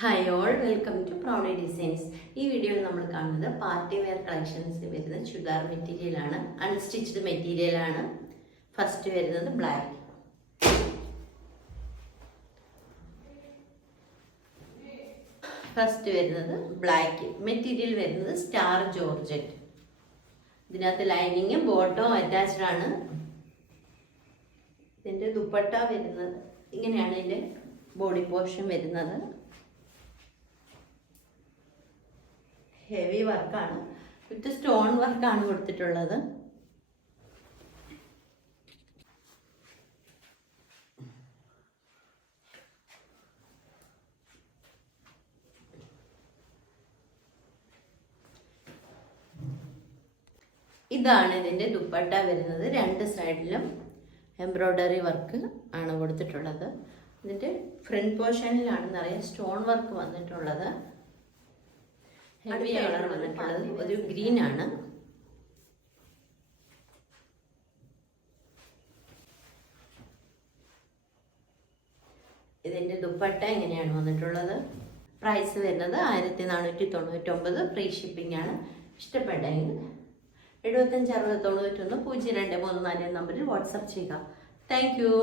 Hi all, welcome to Proudy designs. ഈ വീഡിയോയിൽ നമ്മൾ കാണുന്നത് പാർട്ടി വെയർ കളക്ഷൻസിൽ വരുന്ന ചുരിദാർ മെറ്റീരിയലാണ്, അൺസ്റ്റിച്ച്ഡ് മെറ്റീരിയലാണ്. ഫസ്റ്റ് വരുന്നത് ബ്ലാക്ക്, മെറ്റീരിയൽ വരുന്നത് സ്റ്റാർ ജോർജറ്റ്. ഇതിനകത്ത് ലൈനിങ്ങും ബോട്ടവും അറ്റാച്ച്ഡ് ആണ്. ഇതിൻ്റെ ദുപ്പട്ട വരുന്നത് ഇങ്ങനെയാണ്. ഇതിൻ്റെ ബോഡി പോർഷൻ വരുന്നത് ഹെവി വർക്കാണ്, വിത്ത് സ്റ്റോൺ വർക്കാണ് കൊടുത്തിട്ടുള്ളത്. ഇതാണ് ഇതിൻ്റെ ദുപ്പട്ട വരുന്നത്. രണ്ട് സൈഡിലും എംബ്രോയ്ഡറി വർക്ക് ആണ് കൊടുത്തിട്ടുള്ളത്. ഇതിൻ്റെ ഫ്രണ്ട് പോർഷനിലാണ് നിറയെ സ്റ്റോൺ വർക്ക് വന്നിട്ടുള്ളത്. ഹെവി കളർ വന്നിട്ടുള്ളത് ഒരു ഗ്രീൻ ആണ്. ഇതിൻ്റെ ദുപ്പട്ട ഇങ്ങനെയാണ് വന്നിട്ടുള്ളത്. പ്രൈസ് വരുന്നത് 1499, ഫ്രീ ഷിപ്പിംഗ് ആണ്. ഇഷ്ടപ്പെട്ടെങ്കിൽ 75 60 91 0234 നമ്പറിൽ വാട്സപ്പ് ചെയ്യുക. Thank you.